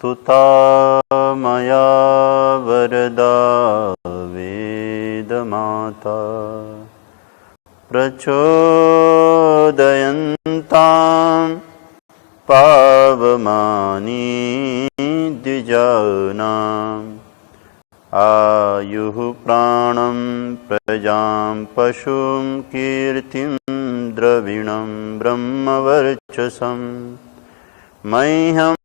स्तुता मया वरदा वेदमाता प्रचोदयन्तां पावमानी द्विजानाम् आयुः प्राणं प्रजां पशुं कीर्तिं द्रविणं ब्रह्मवर्चसं मह्यं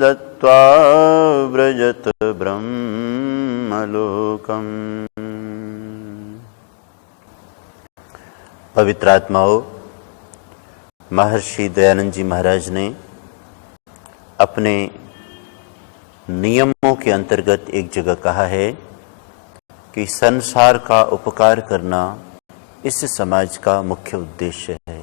दत्त्वा व्रजत ब्रह्मलोकम्। पवित्र आत्माओं, महर्षि दयानंद जी महाराज ने अपने नियमों के अंतर्गत एक जगह कहा है कि संसार का उपकार करना इस समाज का मुख्य उद्देश्य है।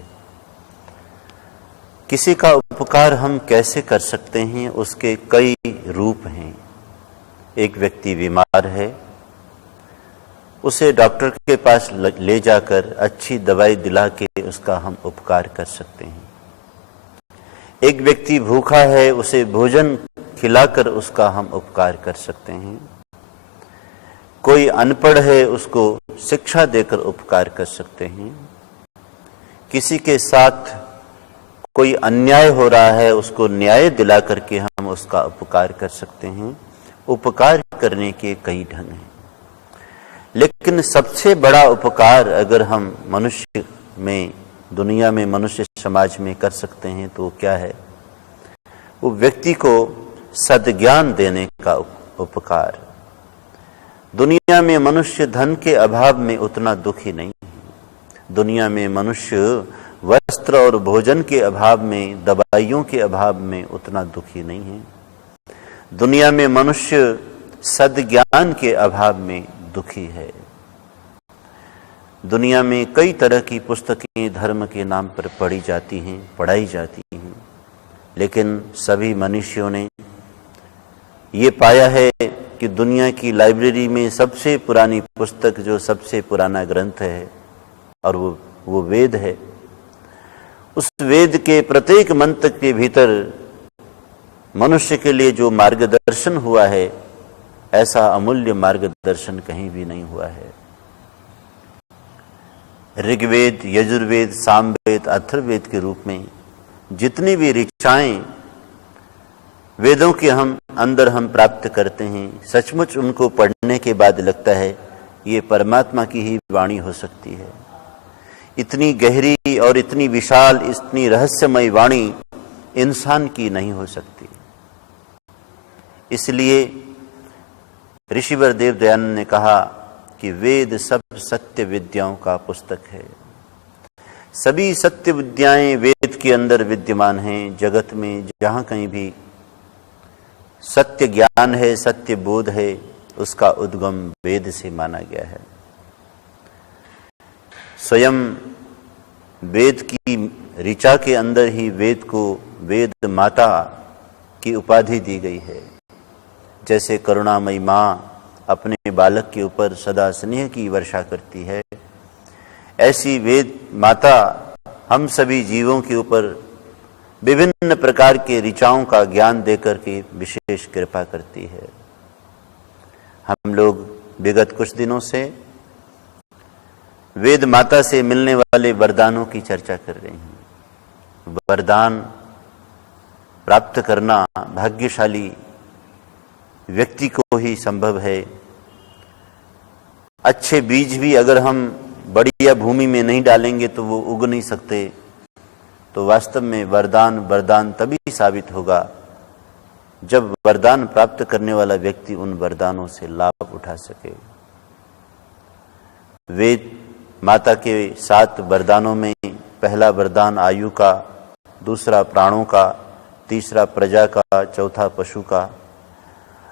किसी का उपकार हम कैसे कर सकते हैं, उसके कई रूप हैं। एक व्यक्ति बीमार है, उसे डॉक्टर के पास ले जाकर अच्छी दवाई दिला के उसका हम उपकार कर सकते हैं। एक व्यक्ति भूखा है, उसे भोजन खिलाकर उसका हम उपकार कर सकते हैं। कोई अनपढ़ है, उसको शिक्षा देकर उपकार कर सकते हैं। किसी के साथ कोई अन्याय हो रहा है, उसको न्याय दिला करके हम उसका उपकार कर सकते हैं। उपकार करने के कई ढंग हैं, लेकिन सबसे बड़ा उपकार अगर हम मनुष्य में, दुनिया में, मनुष्य समाज में कर सकते हैं तो क्या है? वो व्यक्ति को सद्ज्ञान देने का उपकार। दुनिया में मनुष्य धन के अभाव में उतना दुखी नहीं है। दुनिया में मनुष्य वस्त्र और भोजन के अभाव में, दवाइयों के अभाव में उतना दुखी नहीं है। दुनिया में मनुष्य सद्ज्ञान के अभाव में दुखी है। दुनिया में कई तरह की पुस्तकें धर्म के नाम पर पढ़ी जाती हैं, पढ़ाई जाती हैं, लेकिन सभी मनुष्यों ने ये पाया है कि दुनिया की लाइब्रेरी में सबसे पुरानी पुस्तक, जो सबसे पुराना ग्रंथ है, और वो वेद है। उस वेद के प्रत्येक मंत्र के भीतर मनुष्य के लिए जो मार्गदर्शन हुआ है, ऐसा अमूल्य मार्गदर्शन कहीं भी नहीं हुआ है। ऋग्वेद, यजुर्वेद, सामवेद, अथर्ववेद के रूप में जितनी भी ऋचाएं वेदों के अंदर हम प्राप्त करते हैं, सचमुच उनको पढ़ने के बाद लगता है ये परमात्मा की ही वाणी हो सकती है। इतनी गहरी और इतनी विशाल, इतनी रहस्यमय वाणी इंसान की नहीं हो सकती। इसलिए ऋषिवर देव दयानंद ने कहा कि वेद सब सत्य विद्याओं का पुस्तक है। सभी सत्य विद्याएं वेद के अंदर विद्यमान हैं। जगत में जहां कहीं भी सत्य ज्ञान है, सत्य बोध है, उसका उद्गम वेद से माना गया है। स्वयं वेद की ऋचा के अंदर ही वेद को वेद माता की उपाधि दी गई है। जैसे करुणामयी माँ अपने बालक के ऊपर सदा स्नेह की वर्षा करती है, ऐसी वेद माता हम सभी जीवों के ऊपर विभिन्न प्रकार के ऋचाओं का ज्ञान देकर के विशेष कृपा करती है। हम लोग विगत कुछ दिनों से वेद माता से मिलने वाले वरदानों की चर्चा कर रहे हैं। वरदान प्राप्त करना भाग्यशाली व्यक्ति को ही संभव है। अच्छे बीज भी अगर हम बढ़िया भूमि में नहीं डालेंगे तो वो उग नहीं सकते। तो वास्तव में वरदान तभी साबित होगा जब वरदान प्राप्त करने वाला व्यक्ति उन वरदानों से लाभ उठा सके। वेद माता के 7 वरदानों में पहला वरदान आयु का, दूसरा प्राणों का, तीसरा प्रजा का, चौथा पशु का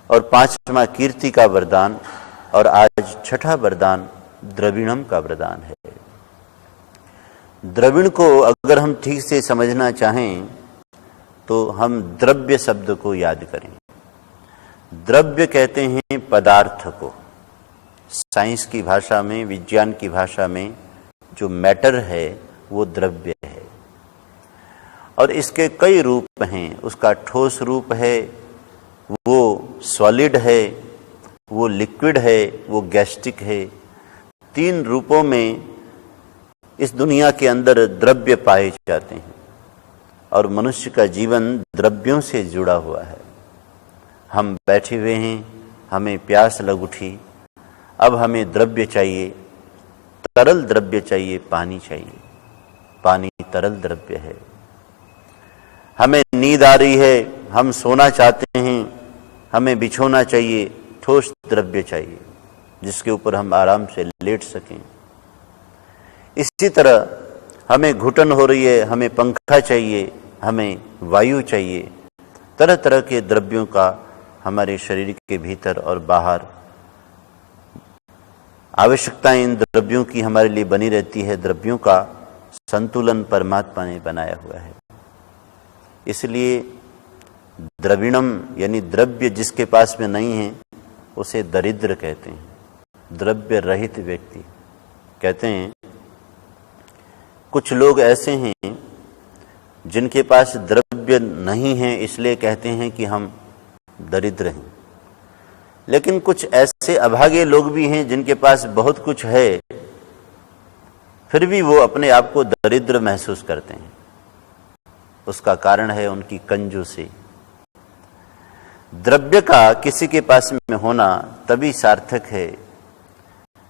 और 5वां कीर्ति का वरदान, और आज 6ठा वरदान द्रविणम का वरदान है। द्रविण को अगर हम ठीक से समझना चाहें तो हम द्रव्य शब्द को याद करें। द्रव्य कहते हैं पदार्थ को। साइंस की भाषा में, विज्ञान की भाषा में जो मैटर है वो द्रव्य है। और इसके कई रूप हैं। उसका ठोस रूप है, वो सॉलिड है, वो लिक्विड है, वो गैस्ट्रिक है। 3 रूपों में इस दुनिया के अंदर द्रव्य पाए जाते हैं और मनुष्य का जीवन द्रव्यों से जुड़ा हुआ है। हम बैठे हुए हैं, हमें प्यास लग उठी, अब हमें द्रव्य चाहिए, तरल द्रव्य चाहिए, पानी चाहिए। पानी तरल द्रव्य है। हमें नींद आ रही है, हम सोना चाहते हैं, हमें बिछोना चाहिए, ठोस द्रव्य चाहिए जिसके ऊपर हम आराम से लेट सकें। इसी तरह हमें घुटन हो रही है, हमें पंखा चाहिए, हमें वायु चाहिए। तरह तरह के द्रव्यों का हमारे शरीर के भीतर और बाहर आवश्यकताएं इन द्रव्यों की हमारे लिए बनी रहती है। द्रव्यों का संतुलन परमात्मा ने बनाया हुआ है। इसलिए द्रविणम यानी द्रव्य जिसके पास में नहीं है उसे दरिद्र कहते हैं। द्रव्य रहित व्यक्ति कहते हैं। कुछ लोग ऐसे हैं जिनके पास द्रव्य नहीं है, इसलिए कहते हैं कि हम दरिद्र हैं। लेकिन कुछ ऐसे अभागे लोग भी हैं जिनके पास बहुत कुछ है, फिर भी वो अपने आप को दरिद्र महसूस करते हैं। उसका कारण है उनकी कंजूसी। द्रव्य का किसी के पास में होना तभी सार्थक है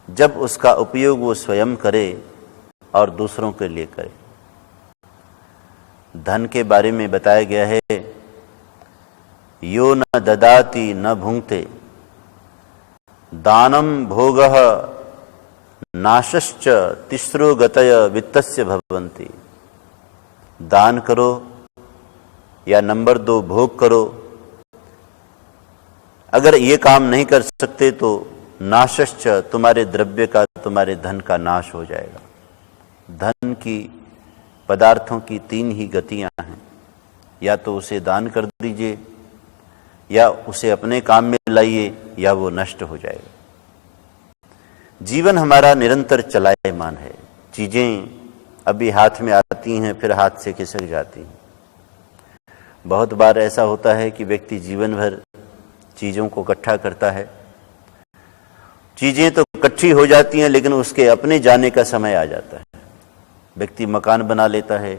जब उसका उपयोग वो स्वयं करे और दूसरों के लिए करे। धन के बारे में बताया गया है, यो न ददाति न भुंक्ते दानम भोगः नाशश्च तिस्रो गतय वित्तस्य भवन्ति। दान करो या नंबर 2 भोग करो। अगर ये काम नहीं कर सकते तो नाशश्च तुम्हारे द्रव्य का, तुम्हारे धन का नाश हो जाएगा। धन की, पदार्थों की 3 ही गतियां हैं, या तो उसे दान कर दीजिए, या उसे अपने काम में लाइए, या वो नष्ट हो जाएगा। जीवन हमारा निरंतर चलायमान है। चीजें अभी हाथ में आती हैं, फिर हाथ से खिसक जाती हैं। बहुत बार ऐसा होता है कि व्यक्ति जीवन भर चीजों को इकट्ठा करता है। चीजें तो इकट्ठी हो जाती हैं, लेकिन उसके अपने जाने का समय आ जाता है। व्यक्ति मकान बना लेता है,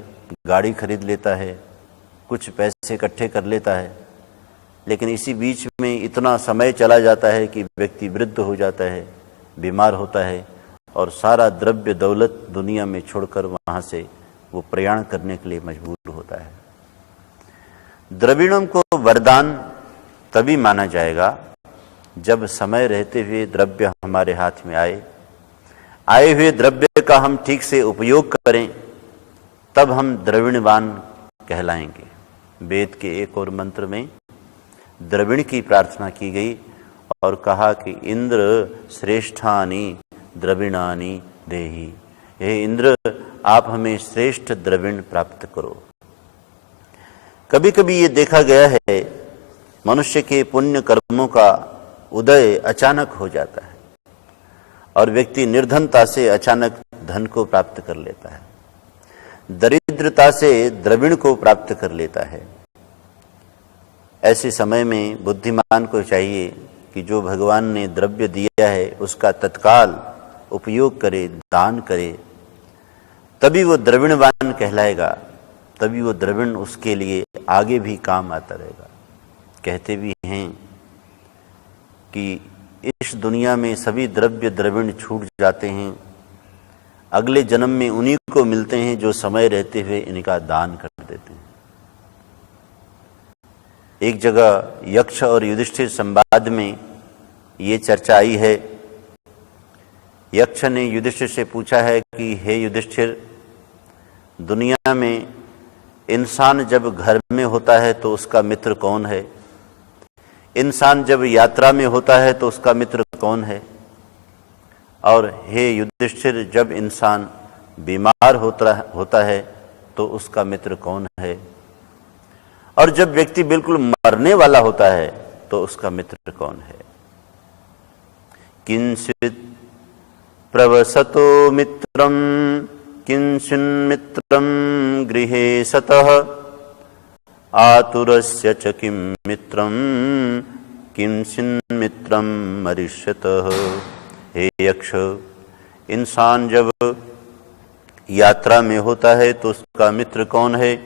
गाड़ी खरीद लेता है, कुछ पैसे इकट्ठे कर लेता है, लेकिन इसी बीच में इतना समय चला जाता है कि व्यक्ति वृद्ध हो जाता है, बीमार होता है और सारा द्रव्य दौलत दुनिया में छोड़कर वहां से वो प्रयाण करने के लिए मजबूर होता है। द्रविणों को वरदान तभी माना जाएगा जब समय रहते हुए द्रव्य हमारे हाथ में आए हुए द्रव्य का हम ठीक से उपयोग करें, तब हम द्रविणवान कहलाएंगे। वेद के एक और मंत्र में द्रविण की प्रार्थना की गई और कहा कि इंद्र श्रेष्ठानि द्रविणानि देहि। हे इंद्र, आप हमें श्रेष्ठ द्रविण प्राप्त करो। कभी कभी ये देखा गया है, मनुष्य के पुण्य कर्मों का उदय अचानक हो जाता है और व्यक्ति निर्धनता से अचानक धन को प्राप्त कर लेता है, दरिद्रता से द्रविण को प्राप्त कर लेता है। ऐसे समय में बुद्धिमान को चाहिए कि जो भगवान ने द्रव्य दिया है उसका तत्काल उपयोग करे, दान करे, तभी वो द्रविणवान कहलाएगा, तभी वो द्रविण उसके लिए आगे भी काम आता रहेगा। कहते भी हैं कि इस दुनिया में सभी द्रव्य द्रविण छूट जाते हैं, अगले जन्म में उन्हीं को मिलते हैं जो समय रहते हुए इनका दान कर देते हैं। एक जगह यक्ष और युधिष्ठिर संवाद में ये चर्चा आई है। यक्ष ने युधिष्ठिर से पूछा है कि हे युधिष्ठिर, दुनिया में इंसान जब घर में होता है तो उसका मित्र कौन है? इंसान जब यात्रा में होता है तो उसका मित्र कौन है? और हे युधिष्ठिर, जब इंसान बीमार होता है तो उसका मित्र कौन है? और जब व्यक्ति बिल्कुल मरने वाला होता है तो उसका मित्र कौन है? किंचित् प्रवसतो मित्रम किंचिन् मित्रम गृहे सतः आतुरस्य च किं मित्रं किं चिन्मित्रं मरिष्यतः। हे यक्ष, इंसान जब यात्रा में होता है तो उसका मित्र कौन है,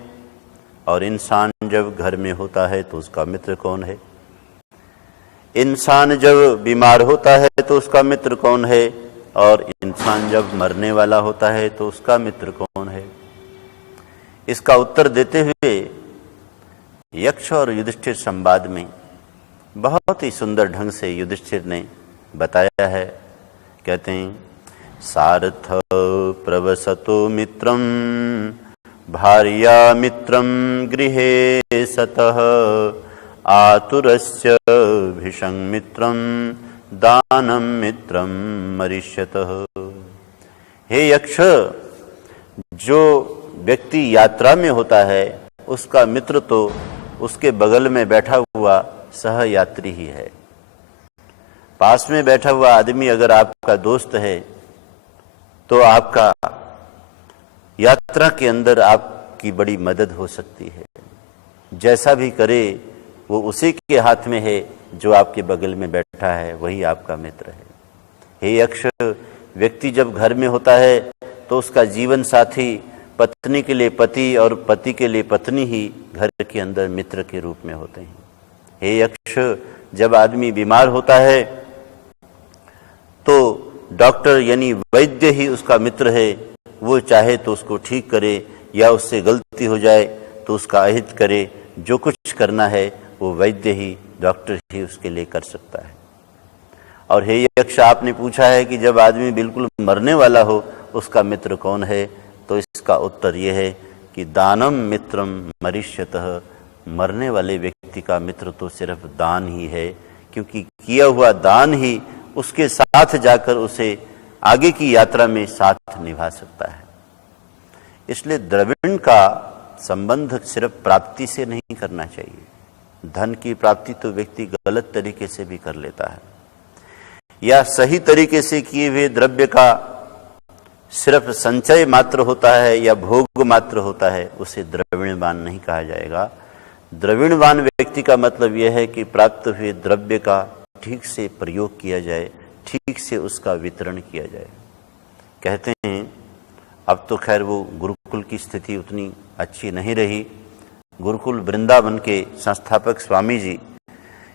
और इंसान जब घर में होता है तो उसका मित्र कौन है। इंसान जब बीमार होता है तो उसका मित्र कौन है, और इंसान जब मरने वाला होता है तो उसका मित्र कौन है। इसका उत्तर देते हुए यक्ष और युधिष्ठिर संवाद में बहुत ही सुंदर ढंग से युधिष्ठिर ने बताया है। कहते हैं, सार्थ प्रवसतो मित्रम भार्या मित्रम गृहे सतः आतुरस्य भिषं मित्रम दानम मित्रम मरिष्यतः। हे यक्ष, जो व्यक्ति यात्रा में होता है उसका मित्र तो उसके बगल में बैठा हुआ सह यात्री ही है। पास में बैठा हुआ आदमी अगर आपका दोस्त है तो आपका यात्रा के अंदर आपकी बड़ी मदद हो सकती है। जैसा भी करे वो उसी के हाथ में है, जो आपके बगल में बैठा है वही आपका मित्र है। हे यक्ष, व्यक्ति जब घर में होता है तो उसका जीवन साथी पत्नी के लिए पति और पति के लिए पत्नी ही घर के अंदर मित्र के रूप में होते हैं। हे यक्ष, जब आदमी बीमार होता है तो डॉक्टर यानी वैद्य ही उसका मित्र है। वो चाहे तो उसको ठीक करे, या उससे गलती हो जाए तो उसका अहित करे। जो कुछ करना है वो वैद्य ही, डॉक्टर ही उसके लिए कर सकता है। और हे यक्ष, आपने पूछा है कि जब आदमी बिल्कुल मरने वाला हो उसका मित्र कौन है, तो इसका उत्तर यह है कि दानम मित्रम मरिष्यतः। मरने वाले व्यक्ति का मित्र तो सिर्फ दान ही है, क्योंकि किया हुआ दान ही उसके साथ जाकर उसे आगे की यात्रा में साथ निभा सकता है। इसलिए द्रविण का संबंध सिर्फ प्राप्ति से नहीं करना चाहिए। धन की प्राप्ति तो व्यक्ति गलत तरीके से भी कर लेता है, या सही तरीके से किए हुए द्रव्य का सिर्फ संचय मात्र होता है या भोग मात्र होता है, उसे द्रविणवान नहीं कहा जाएगा। द्रविणवान व्यक्ति का मतलब यह है कि प्राप्त हुए द्रव्य का ठीक से प्रयोग किया जाए, ठीक से उसका वितरण किया जाए। कहते हैं, अब तो खैर वो गुरुकुल की स्थिति उतनी अच्छी नहीं रही। गुरुकुल वृंदावन के संस्थापक स्वामी जी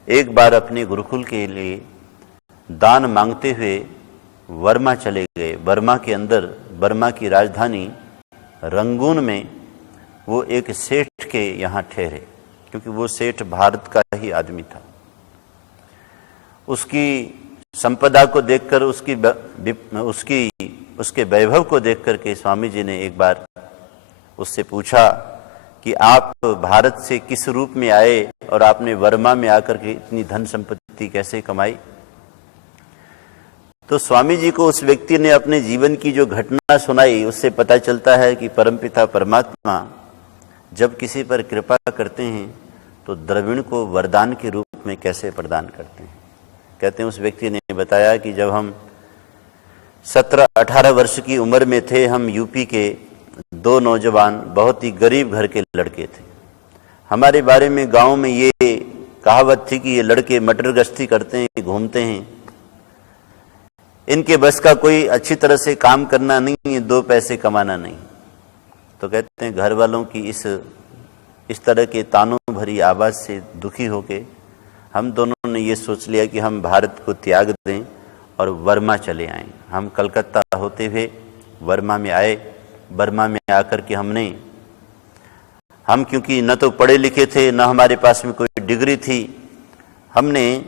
एक बार अपने गुरुकुल के लिए दान मांगते हुए वर्मा चले गए। बर्मा के अंदर, बर्मा की राजधानी रंगून में वो एक सेठ के यहाँ ठहरे, क्योंकि वो सेठ भारत का ही आदमी था। उसकी संपदा को देखकर, उसके वैभव को देख करके स्वामी जी ने एक बार उससे पूछा कि आप भारत से किस रूप में आए और आपने वर्मा में आकर के इतनी धन संपत्ति कैसे कमाई। तो स्वामी जी को उस व्यक्ति ने अपने जीवन की जो घटना सुनाई, उससे पता चलता है कि परमपिता परमात्मा जब किसी पर कृपा करते हैं तो द्रविण को वरदान के रूप में कैसे प्रदान करते हैं। कहते हैं, उस व्यक्ति ने बताया कि जब हम 17-18 वर्ष की उम्र में थे, हम यूपी के 2 नौजवान, बहुत ही गरीब घर के लड़के थे। हमारे बारे में गांव में ये कहावत थी कि ये लड़के मटर गश्ती करते हैं, घूमते हैं, इनके बस का कोई अच्छी तरह से काम करना नहीं है, 2 पैसे कमाना नहीं। तो कहते हैं, घर वालों की इस तरह के तानों भरी आवाज़ से दुखी होके हम दोनों ने ये सोच लिया कि हम भारत को त्याग दें और वर्मा चले आएं। हम कलकत्ता होते हुए वर्मा में आए। वर्मा में आकर के हम क्योंकि न तो पढ़े लिखे थे, न हमारे पास में कोई डिग्री थी, हमने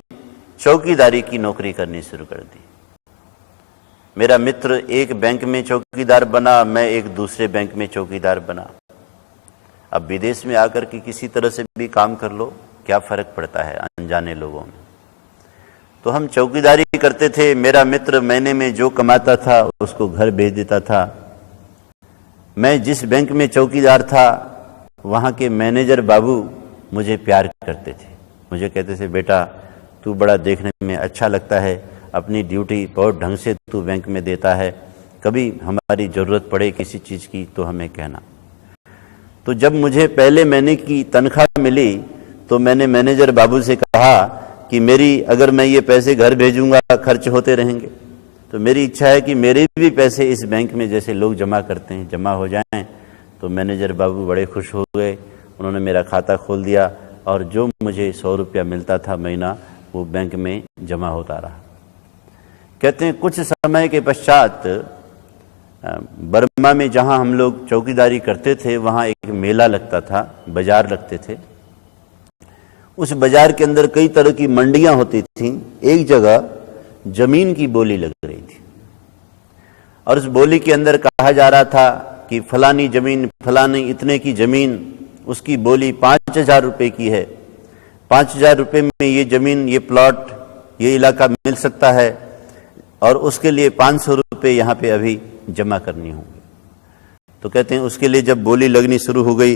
चौकीदारी की नौकरी करनी शुरू कर दी। मेरा मित्र एक बैंक में चौकीदार बना, मैं एक दूसरे बैंक में चौकीदार बना। अब विदेश में आकर के किसी तरह से भी काम कर लो, क्या फर्क पड़ता है अनजाने लोगों में। तो हम चौकीदारी करते थे। मेरा मित्र महीने में जो कमाता था उसको घर भेज देता था। मैं जिस बैंक में चौकीदार था वहाँ के मैनेजर बाबू मुझे प्यार करते थे। मुझे कहते थे, बेटा तू बड़ा देखने में अच्छा लगता है, अपनी ड्यूटी बहुत ढंग से तू बैंक में देता है, कभी हमारी ज़रूरत पड़े किसी चीज़ की तो हमें कहना। तो जब मुझे पहले महीने की तनख्वाह मिली तो मैंने मैनेजर बाबू से कहा कि मेरी अगर मैं ये पैसे घर भेजूंगा खर्च होते रहेंगे, तो मेरी इच्छा है कि मेरे भी पैसे इस बैंक में जैसे लोग जमा करते हैं जमा हो जाएं। तो मैनेजर बाबू बड़े खुश हो गए, उन्होंने मेरा खाता खोल दिया और जो मुझे 100 रुपया मिलता था महीना वो बैंक में जमा होता रहा। कहते हैं कुछ समय के पश्चात बर्मा में जहां हम लोग चौकीदारी करते थे वहां एक मेला लगता था, बाजार लगते थे। उस बाजार के अंदर कई तरह की मंडियां होती थीं। एक जगह जमीन की बोली लग रही थी और उस बोली के अंदर कहा जा रहा था कि फलानी जमीन, फलानी इतने की जमीन, उसकी बोली 5,000 रुपये की है। 5,000 रुपये में ये जमीन, ये प्लॉट, ये इलाका मिल सकता है और उसके लिए 500 रुपये यहाँ पे अभी जमा करनी होंगी। तो कहते हैं उसके लिए जब बोली लगनी शुरू हो गई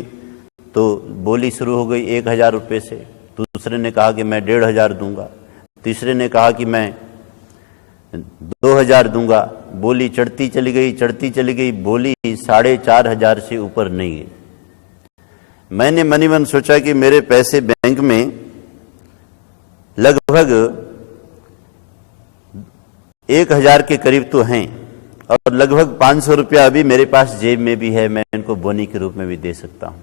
तो बोली शुरू हो गई 1,000 रुपये से। दूसरे ने कहा कि मैं 1,500 दूंगा, तीसरे ने कहा कि मैं 2,000 दूंगा। बोली चढ़ती चली गई, बोली 4,500 से ऊपर नहीं गई। मैंने मनी मन सोचा कि मेरे पैसे बैंक में लगभग 1,000 के करीब तो हैं और लगभग 500 रुपया अभी मेरे पास जेब में भी है, मैं इनको बोनी के रूप में भी दे सकता हूं,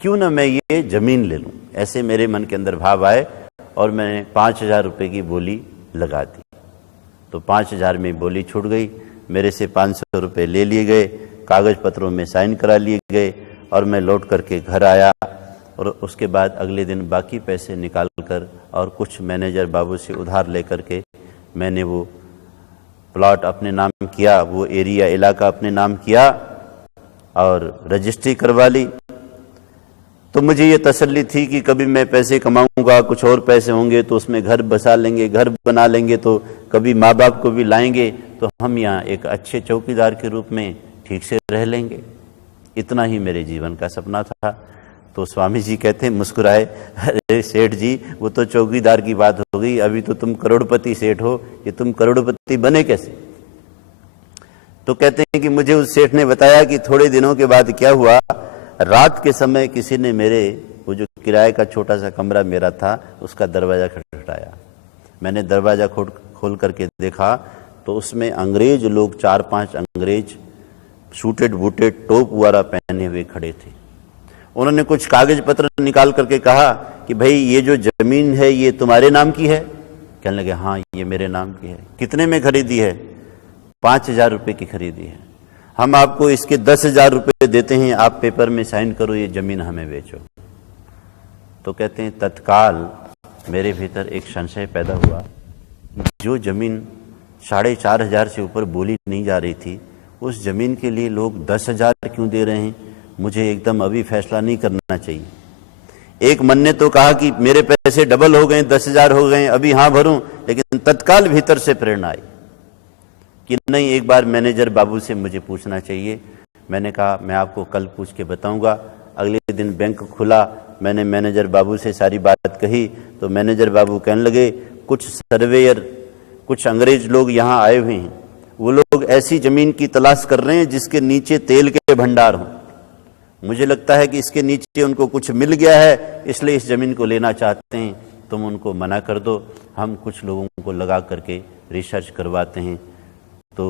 क्यों ना मैं ये जमीन ले लूं। ऐसे मेरे मन के अंदर भाव आए और मैंने 5,000 रुपये की बोली लगा दी। तो 5,000 में बोली छूट गई, मेरे से 500 रुपये ले लिए गए, कागज पत्रों में साइन करा लिए गए और मैं लौट करके घर आया। और उसके बाद अगले दिन बाकी पैसे निकाल कर और कुछ मैनेजर बाबू से उधार लेकर के मैंने वो प्लॉट अपने नाम किया, वो एरिया इलाका अपने नाम किया और रजिस्ट्री करवा ली। तो मुझे ये तसल्ली थी कि कभी मैं पैसे कमाऊंगा, कुछ और पैसे होंगे तो उसमें घर बसा लेंगे, घर बना लेंगे तो कभी माँ बाप को भी लाएंगे तो हम यहाँ एक अच्छे चौकीदार के रूप में ठीक से रह लेंगे। इतना ही मेरे जीवन का सपना था। तो स्वामी जी कहते हैं, मुस्कुराए, अरे सेठ जी वो तो चौकीदार की बात हो गई, अभी तो तुम करोड़पति सेठ हो, ये तुम करोड़पति बने कैसे? तो कहते हैं कि मुझे उस सेठ ने बताया कि थोड़े दिनों के बाद क्या हुआ, रात के समय किसी ने मेरे वो जो किराए का छोटा सा कमरा मेरा था उसका दरवाजा खटखटाया। मैंने दरवाजा खोल करके देखा तो उसमें अंग्रेज लोग, 4-5 अंग्रेज सूटेड बूटेड टोप वाला पहने हुए खड़े थे। उन्होंने कुछ कागज पत्र निकाल करके कहा कि भाई ये जो जमीन है ये तुम्हारे नाम की है? कहने लगे हाँ ये मेरे नाम की है। कितने में खरीदी है? 5,000 रुपये की खरीदी है। हम आपको इसके 10,000 रुपये देते हैं, आप पेपर में साइन करो, ये जमीन हमें बेचो। तो कहते हैं तत्काल मेरे भीतर एक संशय पैदा हुआ, जो जमीन 4,500 से ऊपर बोली नहीं जा रही थी, उस जमीन के लिए लोग 10,000 क्यों दे रहे हैं? मुझे एकदम अभी फैसला नहीं करना चाहिए। एक मन ने तो कहा कि मेरे पैसे डबल हो गए, 10,000 हो गए, अभी हाँ भरूं, लेकिन तत्काल भीतर से प्रेरणा आई कि नहीं, एक बार मैनेजर बाबू से मुझे पूछना चाहिए। मैंने कहा मैं आपको कल पूछ के बताऊंगा। अगले दिन बैंक खुला, मैंने मैनेजर बाबू से सारी बात कही तो मैनेजर बाबू कहने लगे कुछ सर्वेयर, कुछ अंग्रेज लोग यहाँ आए हुए हैं, वो लोग ऐसी जमीन की तलाश कर रहे हैं जिसके नीचे तेल के भंडार हों। मुझे लगता है कि इसके नीचे उनको कुछ मिल गया है, इसलिए इस जमीन को लेना चाहते हैं। तुम उनको मना कर दो, हम कुछ लोगों को लगा करके रिसर्च करवाते हैं। तो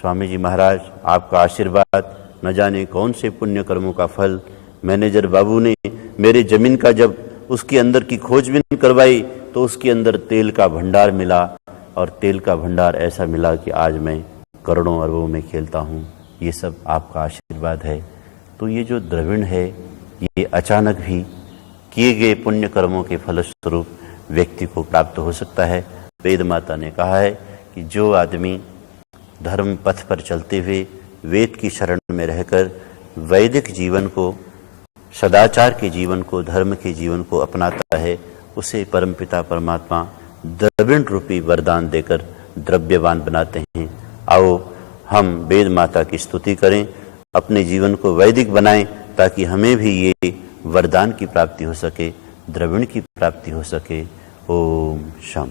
स्वामी जी महाराज आपका आशीर्वाद, न जाने कौन से पुण्य कर्मों का फल, मैनेजर बाबू ने मेरे जमीन का जब उसके अंदर की खोजबीन करवाई तो उसके अंदर तेल का भंडार मिला और तेल का भंडार ऐसा मिला कि आज मैं करोड़ों अरबों में खेलता हूँ। ये सब आपका आशीर्वाद है। तो ये जो द्रविण है ये अचानक भी किए गए पुण्य कर्मों के फलस्वरूप व्यक्ति को प्राप्त हो सकता है। वेद माता ने कहा है कि जो आदमी धर्म पथ पर चलते हुए वेद की शरण में रहकर वैदिक जीवन को, सदाचार के जीवन को, धर्म के जीवन को अपनाता है, उसे परमपिता परमात्मा द्रविण रूपी वरदान देकर द्रव्यवान बनाते हैं। आओ हम वेद माता की स्तुति करें, अपने जीवन को वैदिक बनाएं ताकि हमें भी ये वरदान की प्राप्ति हो सके, द्रविण की प्राप्ति हो सके। ओम शम।